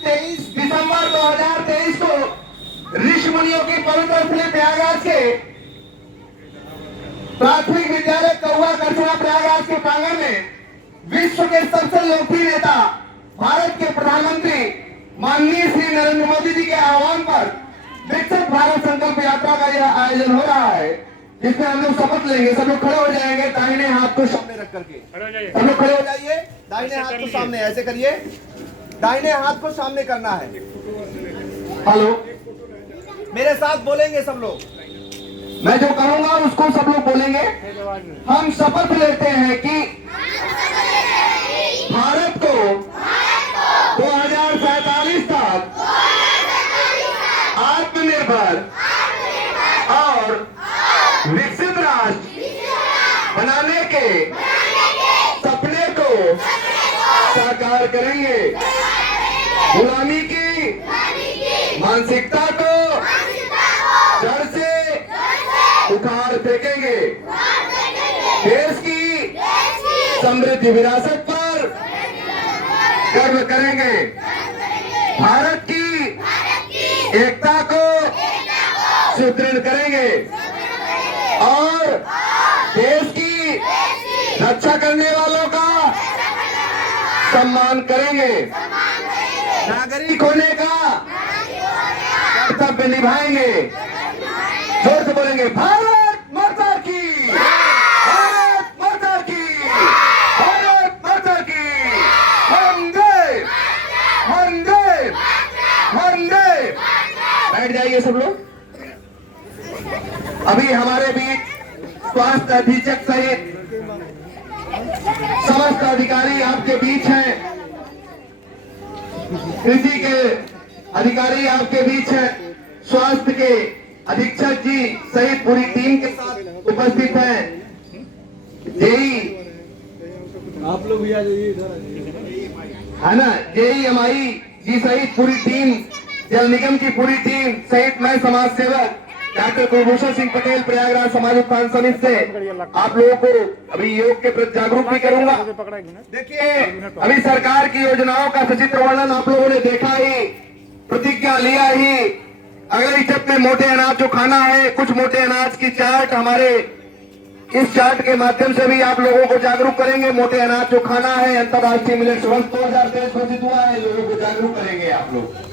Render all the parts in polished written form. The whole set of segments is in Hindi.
23 दिसंबर 2023 को ऋषि मुनियों की पवित्र स्थली प्रयागराज के प्राथमिक विद्यालय कौआ करछड़ा प्रयागराज के प्रांगण में विश्व के सबसे लोकप्रिय नेता भारत के प्रधानमंत्री माननीय श्री नरेंद्र मोदी जी के आह्वान पर विकसित भारत संकल्प यात्रा का यह आयोजन हो रहा है, जिसमें हम लोग शपथ लेंगे। सब लोग खड़े हो जाएंगे, दाहिने हाथ को सामने रख करके सब लोग खड़े हो जाइए। दाहिने हाथ को सामने ऐसे करिए, दाहिने हाथ को सामने करना है। हेलो, मेरे साथ बोलेंगे सब लोग, मैं जो कहूंगा उसको सब लोग बोलेंगे। हम शपथ लेते हैं कि भारत को 2047 तक आत्मनिर्भर और विकसित राष्ट्र बनाने के सपने को साकार करेंगे। गुलामी की मानसिकता को जड़ से उखाड़ फेंकेंगे। देश की समृद्ध विरासत पर गर्व करेंगे। भारत की एकता को सुदृढ़ करेंगे और देश की रक्षा करने वालों का सम्मान करेंगे। नागरिक होने का कर्तव्य निभाएंगे। जोर से बोलेंगे, भारत माता की, भारत माता की, भारत माता की, वंदे वंदे वंदे। बैठ जाइए सब लोग। अभी हमारे बीच स्वास्थ्य अधीक्षक सहित समस्त अधिकारी आपके बीच हैं, कृषि के अधिकारी आपके बीच हैं, स्वास्थ्य के अधीक्षक जी सहित पूरी टीम के साथ उपस्थित हैं। जेई आप लोग भी आ जाइए इधर, है ना, JEMI जी सहित पूरी टीम, जल निगम की पूरी टीम सहित मैं समाज सेवक डॉक्टर कुलभूषण सिंह पटेल प्रयागराज समाज उत्थान समिति से आप लोगों को अभी योग के प्रति जागरूक भी करूंगा। देखिए, अभी सरकार की योजनाओं का सचित्र वर्णन आप लोगों ने देखा ही, प्रतिज्ञा लिया ही। अगले स्टेप में मोटे अनाज जो खाना है, कुछ मोटे अनाज की चार्ट हमारे इस चार्ट के माध्यम से भी आप लोगों को जागरूक करेंगे। मोटे अनाज जो खाना है, अंतर्राष्ट्रीय मिलेट्स वर्ष 2023 घोषित हुआ है, लोगों को जागरूक करेंगे आप लोग।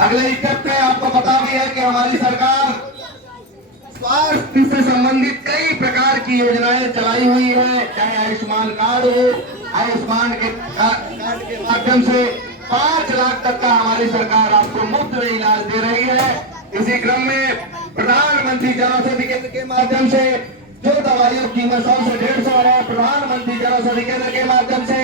अगले स्टेप पे आपको पता भी है कि हमारी सरकार स्वास्थ्य से संबंधित कई प्रकार की योजनाएं चलाई हुई है, चाहे आयुष्मान कार्ड हो। आयुष्मान के कार्ड के माध्यम से 5 लाख तक का हमारी सरकार आपको मुफ्त में इलाज दे रही है। इसी क्रम में प्रधानमंत्री जन औषधि केंद्र के माध्यम से जो दवाइयों की कीमत 100 से 150 है, प्रधानमंत्री जन औषधि केंद्र के माध्यम से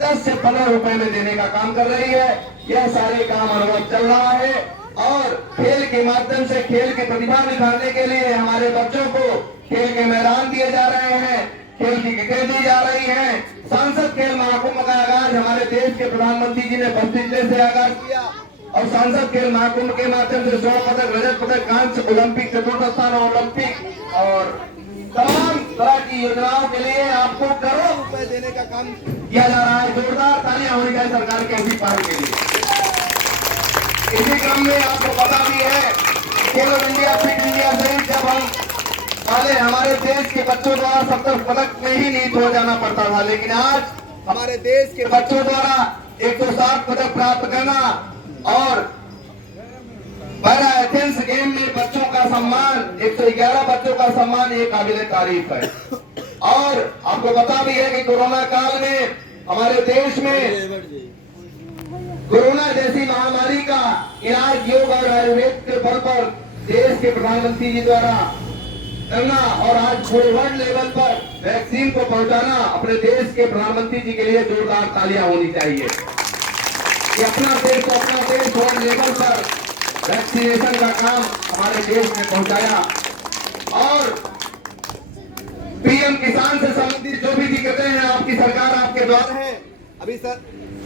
10 से 15 रुपए में देने का काम कर रही है। यह सारे काम अनुभव चल रहा है और खेल के माध्यम से खेल की प्रतिभा निखारने के लिए हमारे बच्चों को खेल के मैदान दिए जा रहे हैं, खेल की किटें दी जा रही हैं। सांसद खेल महाकुंभ का आगाज हमारे देश के प्रधानमंत्री जी ने 32 जिले से आगाज किया और सांसद खेल महाकुंभ के माध्यम से 100 पदक, रजत पदक, कांस्य, ओलंपिक, चतुर्थ स्थान ओलंपिक और तमाम तरह की योजनाओं के लिए आपको करोड़ों रुपए देने का काम किया जा रहा है। जोरदार तालियां होनी चाहिए सरकार के इसी पहल के लिए। इसी क्रम में आपको पता भी है, खेलो इंडिया, फिट इंडिया सहित जब हम पहले हमारे देश के बच्चों द्वारा 70 पदक में ही नीत हो जाना पड़ता था, लेकिन आज हमारे देश के बच्चों द्वारा 160 पदक प्राप्त करना और पैरा एथेंस गेम में बच्चों का सम्मान, 111 बच्चों का सम्मान, ये काबिले तारीफ है। और आपको पता भी है कि कोरोना काल में हमारे देश में कोरोना जैसी महामारी का इलाज योग और आयुर्वेद के बल पर देश के प्रधानमंत्री जी द्वारा करना और आज पूरे वर्ल्ड लेवल पर वैक्सीन को पहुंचाना अपने देश के प्रधानमंत्री जी के लिए जोरदार तालियां होनी चाहिए। ये अपना देश वर्ल्ड लेवल पर वैक्सीनेशन का काम हमारे देश में पहुंचाया और पीएम किसान से संबंधित जो भी दिक्कतें हैं आपकी सरकार आपके द्वारा है।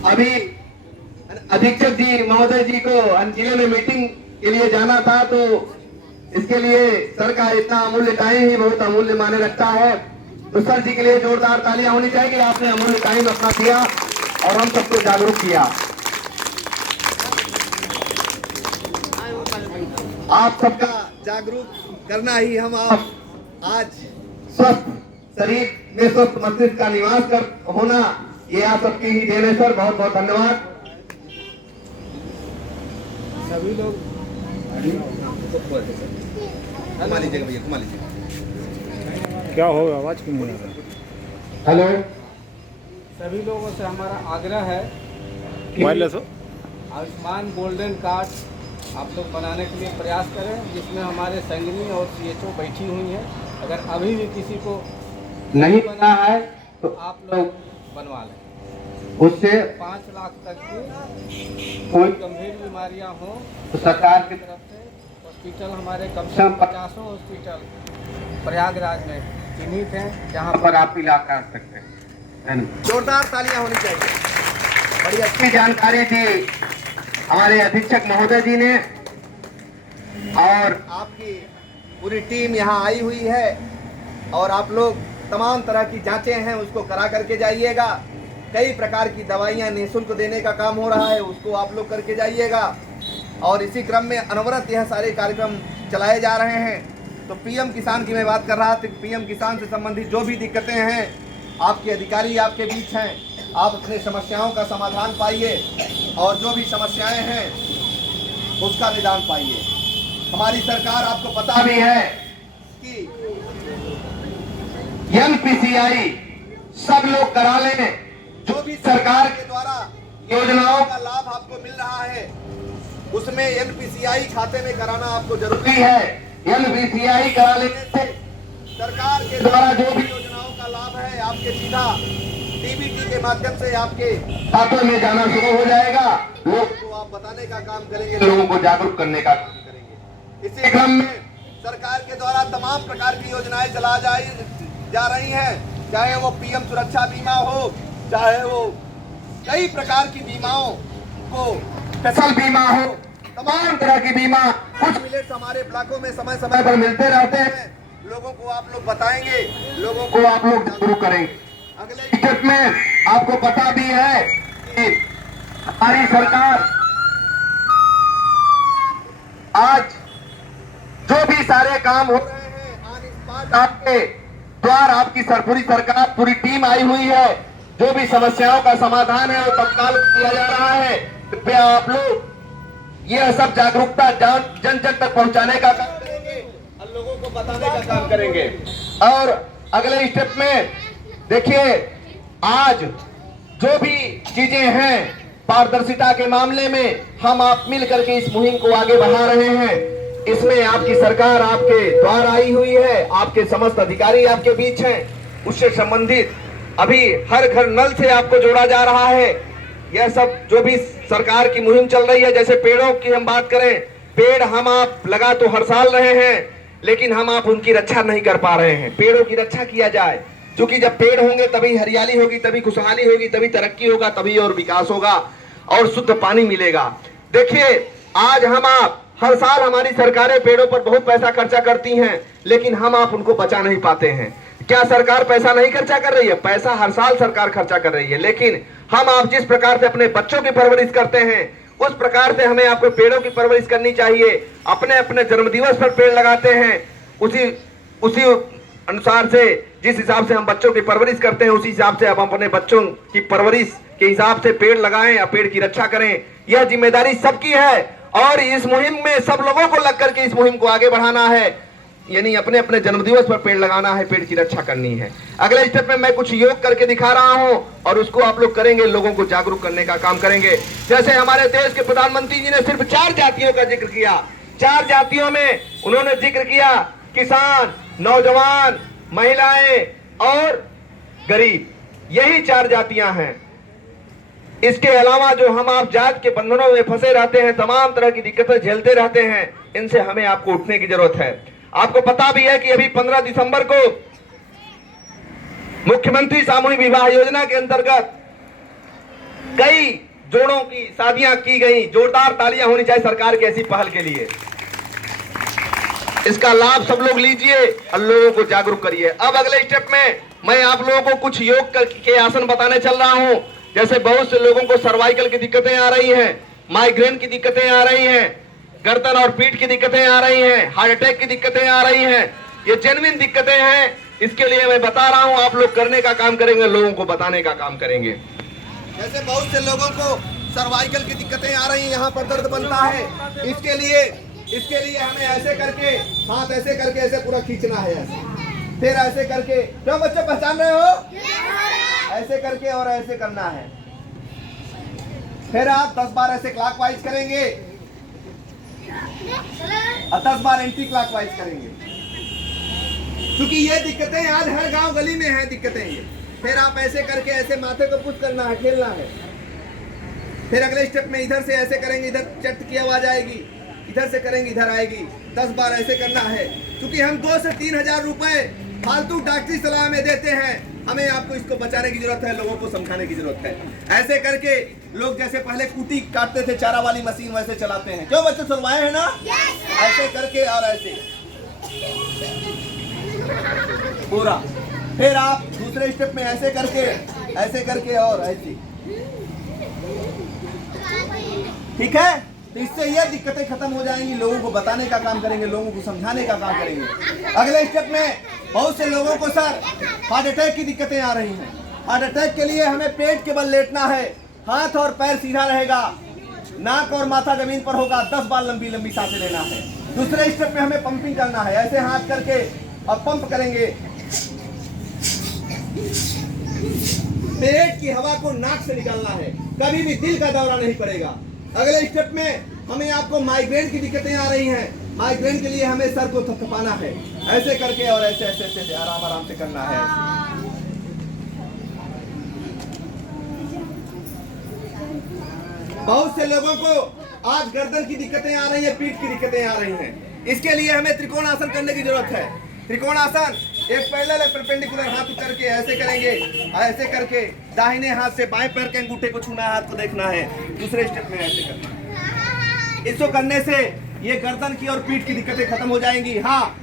अभी अधीक्षक जी महोदय जी को जिले में मीटिंग के लिए जाना था, तो इसके लिए सर का इतना अमूल्य टाइम ही बहुत अमूल्य माने रखता है। तो सर जी के लिए जोरदार तालियां होनी चाहिए कि आपने अमूल्य टाइम अपना दिया और हम सबको जागरूक किया। आप सबका जागरूक करना ही हम आप आज स्वस्थ शरीर में स्वस्थ मस्तिष्क का निवास कर होना, ये आप सबकी ही देन है सर। बहुत बहुत धन्यवाद। सभी लोग घुमा लीजिएगा भैया, घुमा लीजिएगा। क्या होगा, आवाज क्यों नहीं आ रहा? हेलो, सभी लोगों से हमारा आग्रह है वायरलेस हो आयुष्मान गोल्डन कार्ड आप लोग बनाने के लिए प्रयास करें, जिसमें हमारे संगिनी और CHO बैठी हुई हैं। अगर अभी भी किसी को नहीं बना है तो आप लोग बनवा लें। उससे 5 लाख तक की कोई गंभीर बीमारियां हों तो सरकार की तरफ से हॉस्पिटल हमारे कम से कम 50 हॉस्पिटल प्रयागराज में चिन्हित हैं, जहां पर आप इलाज कर सकते हैं। जोरदार तालियां होनी चाहिए। बड़ी अच्छी जानकारी दी हमारे अधीक्षक महोदय जी ने, और आपकी पूरी टीम यहाँ आई हुई है और आप लोग तमाम तरह की जांचें हैं उसको करा करके जाइएगा। कई प्रकार की दवाइयाँ निःशुल्क देने का काम हो रहा है, उसको आप लोग करके जाइएगा। और इसी क्रम में अनवरत यह सारे कार्यक्रम चलाए जा रहे हैं। तो PM किसान की मैं बात कर रहा था। PM किसान से संबंधित जो भी दिक्कतें हैं, आपके अधिकारी आपके बीच हैं, आप अपने समस्याओं का समाधान पाइए और जो भी समस्याएं हैं उसका निदान पाइए। हमारी सरकार आपको पता भी है कि NPCI सब लोग करा लें। जो भी सरकार के द्वारा योजनाओं का लाभ आपको मिल रहा है उसमें NPCI खाते में कराना आपको जरूरी भी है। NPCI करा लेने से सरकार के द्वारा जो भी योजनाओं का लाभ है आपके सीधा DBT के माध्यम से आपके खातों में जाना शुरू हो जाएगा। लोग को आप बताने का काम करेंगे, लोगों को जागरूक करने का काम करेंगे। इसी क्रम में सरकार के द्वारा तमाम प्रकार की योजनाएं जा रही हैं, चाहे वो PM सुरक्षा बीमा हो, चाहे वो कई प्रकार की बीमाओं को फसल बीमा हो, तमाम तरह की बीमा कुछ मिलेट्स हमारे ब्लॉकों में समय समय समय पर मिलते रहते हैं। लोगों को आप लोग बताएंगे, लोगों को आप लोग जागरूक करेंगे। अगले स्टेप में आपको पता भी है कि हमारी सरकार आज जो भी सारे काम हो रहे हैं ऑन स्पॉट आपके द्वारा, आपकी पूरी सरकार पूरी टीम आई हुई है। जो भी समस्याओं का समाधान है वो तत्काल किया जा रहा है। कृपया आप लोग यह सब जागरूकता जन जन तक पहुंचाने का काम करेंगे और लोगों को बताने का काम करेंगे। और अगले स्टेप में देखिए, आज जो भी चीजें हैं पारदर्शिता के मामले में हम आप मिल करके इस मुहिम को आगे बढ़ा रहे हैं। इसमें आपकी सरकार आपके द्वार आई हुई है, आपके समस्त अधिकारी आपके बीच हैं। उससे संबंधित अभी हर घर नल से आपको जोड़ा जा रहा है। यह सब जो भी सरकार की मुहिम चल रही है, जैसे पेड़ों की हम बात करें, पेड़ हम आप लगा तो हर साल रहे हैं, लेकिन हम आप उनकी रक्षा नहीं कर पा रहे हैं। पेड़ों की रक्षा किया जाए, क्योंकि जब पेड़ होंगे तभी हरियाली होगी, तभी खुशहाली होगी, तभी तरक्की होगा, तभी और विकास होगा और शुद्ध पानी मिलेगा। देखिए, आज हम आप हर साल हमारी सरकारें पेड़ों पर बहुत पैसा खर्चा करती हैं, लेकिन हम आप उनको बचा नहीं पाते हैं। क्या सरकार पैसा नहीं खर्चा कर रही है? पैसा हर साल सरकार खर्चा कर रही है, लेकिन हम आप जिस प्रकार से अपने बच्चों की परवरिश करते हैं उस प्रकार से हमें आपको पेड़ों की परवरिश करनी चाहिए। अपने अपने जन्मदिवस पर पेड़ लगाते हैं, उसी अनुसार से जिस हिसाब से हम बच्चों की परवरिश करते हैं उसी हिसाब से अब हम अपने बच्चों की परवरिश के हिसाब से पेड़ लगाएं या पेड़ की रक्षा करें। यह जिम्मेदारी सबकी है और इस मुहिम में सब लोगों को लग करके इस मुहिम को आगे बढ़ाना है, यानी अपने अपने जन्मदिवस पर पेड़ लगाना है, पेड़ की रक्षा करनी है। अगले स्टेप में मैं कुछ योग करके दिखा रहा हूं और उसको आप लोग करेंगे, लोगों को जागरूक करने का काम करेंगे। जैसे हमारे देश के प्रधानमंत्री जी ने सिर्फ 4 जातियों का जिक्र किया। 4 जातियों में उन्होंने जिक्र किया किसान, नौजवान, महिलाएं और गरीब, यही 4 जातियां हैं। इसके अलावा जो हम आप जात के बंधनों में फंसे रहते हैं, तमाम तरह की दिक्कतें झेलते रहते हैं, इनसे हमें आपको उठने की जरूरत है। आपको पता भी है कि अभी 15 दिसंबर को मुख्यमंत्री सामूहिक विवाह योजना के अंतर्गत कई जोड़ों की शादियां की गई। जोरदार तालियां होनी चाहिए सरकार की ऐसी पहल के लिए। इसका लाभ सब लोग लीजिए और लोगों को जागरूक करिए। अब अगले स्टेप में मैं आप लोगों को कुछ योग के आसन बताने चल रहा हूं। जैसे बहुत से लोगों को सर्वाइकल की दिक्कतें आ रही हैं, माइग्रेन की दिक्कतें आ रही हैं, गर्दन और पीठ की दिक्कतें आ रही हैं, हार्ट अटैक की दिक्कतें आ रही हैं, ये जेन्युइन दिक्कतें हैं। इसके लिए मैं बता रहा हूं, आप लोग करने का काम करेंगे, लोगों को बताने का काम करेंगे। जैसे बहुत से लोगों को सर्वाइकल की दिक्कतें आ रही हैं, यहाँ पर दर्द बनता है, इसके लिए हमें ऐसे करके हाथ ऐसे करके ऐसे पूरा खींचना है, ऐसे फिर ऐसे करके, क्यों बच्चे पहचान रहे हो? ऐसे करके और ऐसे करना है। फिर आप 10 बार ऐसे क्लॉकवाइज करेंगे और 10 बार एंटी क्लॉकवाइज करेंगे, क्योंकि ये दिक्कतें आज हर गांव गली में है दिक्कतें ये। फिर आप ऐसे करके ऐसे माथे को पुश करना है, खेलना है। फिर अगले स्टेप में इधर से ऐसे करेंगे, इधर चट की आवाज आएगी, इधर से करेंगे इधर आएगी। 10 बार ऐसे करना है, क्योंकि हम 2 से 3 हजार रुपए फालतू डॉक्टरी सलाह में देते हैं। हमें आपको इसको बचाने की जरूरत है, लोगों को समझाने की जरूरत है। ऐसे करके लोग जैसे पहले कुटी काटते थे चारा वाली मशीन, वैसे चलाते हैं। क्यों बच्चे सुनवाए हैं ना? ऐसे करके और ऐसे पूरा। फिर आप दूसरे स्टेप में ऐसे करके और ऐसे, ठीक है? तो इससे ये दिक्कतें खत्म हो जाएंगी। लोगों को बताने का काम करेंगे, लोगों को समझाने का काम करेंगे। अगले स्टेप में बहुत से लोगों को सर हार्ट अटैक की दिक्कतें आ रही हैं। हार्ट अटैक के लिए हमें पेट के बल लेटना है, हाथ और पैर सीधा रहेगा, नाक और माथा जमीन पर होगा, 10 बार लंबी लंबी सांसें लेना है। दूसरे स्टेप में हमें पंपिंग करना है, ऐसे हाथ करके और पंप करेंगे। पेट की हवा को नाक से निकालना है, कभी भी दिल का दौरा नहीं पड़ेगा। अगले स्टेप में हमें आपको माइग्रेन की दिक्कतें आ रही हैं, माइग्रेन के लिए हमें सर को थपथपाना है, ऐसे करके और ऐसे ऐसे ऐसे आराम आराम से करना है। बहुत से लोगों को आज गर्दन की दिक्कतें आ रही है, पीठ की दिक्कतें आ रही हैं। इसके लिए हमें त्रिकोणासन करने की जरूरत है। त्रिकोणासन एक पैरेलल परपेंडिकुलर हाथ करके ऐसे करेंगे, ऐसे करके दाहिने हाथ से बाएं पैर के अंगूठे को छूना है, हाथ को देखना है। दूसरे स्टेप में ऐसे करना है। इसको करने से ये गर्दन की और पीठ की दिक्कतें खत्म हो जाएंगी। हाँ,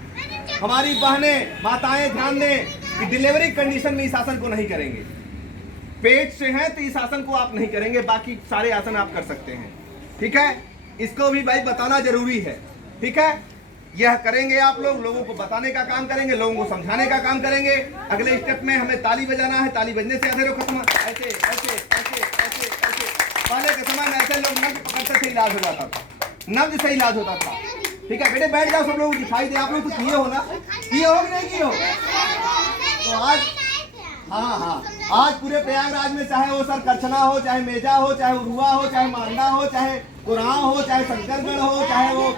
हमारी बहनें माताएं ध्यान दें कि डिलीवरी कंडीशन में इस आसन को नहीं करेंगे। पेट से है तो इस आसन को आप नहीं करेंगे, बाकी सारे आसन आप कर सकते हैं, ठीक है? इसको भी भाई बताना जरूरी है, ठीक है? यह करेंगे आप लोग, लोगों को बताने का काम करेंगे, लोगों को समझाने का काम करेंगे। अगले स्टेप में हमें ताली बजाना है, ताली बजने से अधेरो खत्म। ऐसे ऐसे ऐसे ऐसे ऐसे पहले के समय में ऐसे लोग नब्ज पकड़ते से इलाज हो जाता था, नब्ज से इलाज होता था, ठीक है? बेटे बैठ जाओ, सब लोग दिखाई दे। आप लोग तो किए हो ना, किए हो कि नहीं किए हो? तो आज हाँ, आज पूरे प्रयागराज में चाहे वो सर करछना हो, चाहे मेजा हो, चाहे उरुआ हो, चाहे मांडा हो, चाहे कुराव हो, चाहे शंकरगढ़ हो, चाहे वो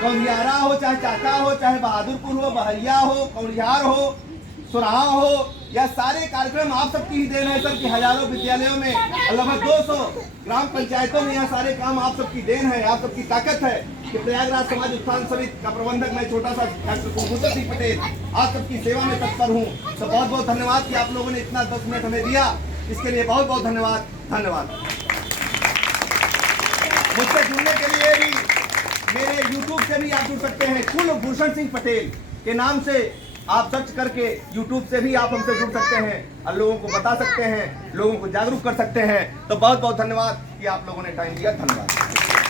कौड़ियारा हो, चाहे चाचा हो, चाहे बहादुरपुर हो, बहरिया हो, कौड़ियार हो, सुराव हो, यह सारे कार्यक्रम आप सबकी ही देन है सर कि हजारों विद्यालयों में लगभग 200 ग्राम पंचायतों में यह सारे काम आप सबकी देन है, आप सबकी ताकत है कि प्रयागराज समाज उत्थान समिति का प्रबंधक मैं छोटा सा डॉक्टर कुलभूषण सिंह पटेल आप सबकी सेवा में तत्पर हूँ। तो बहुत बहुत धन्यवाद कि आप लोगों ने इतना 10 मिनट हमें दिया, इसके लिए बहुत बहुत धन्यवाद। मुझसे जुड़ने के लिए भी मेरे YouTube से भी आप जुड़ सकते हैं, कुलभूषण सिंह पटेल के नाम से आप सर्च करके YouTube से भी आप हमसे जुड़ सकते हैं और लोगों को बता सकते हैं, लोगों को जागरूक कर सकते हैं। तो बहुत बहुत धन्यवाद कि आप लोगों ने टाइम दिया। धन्यवाद।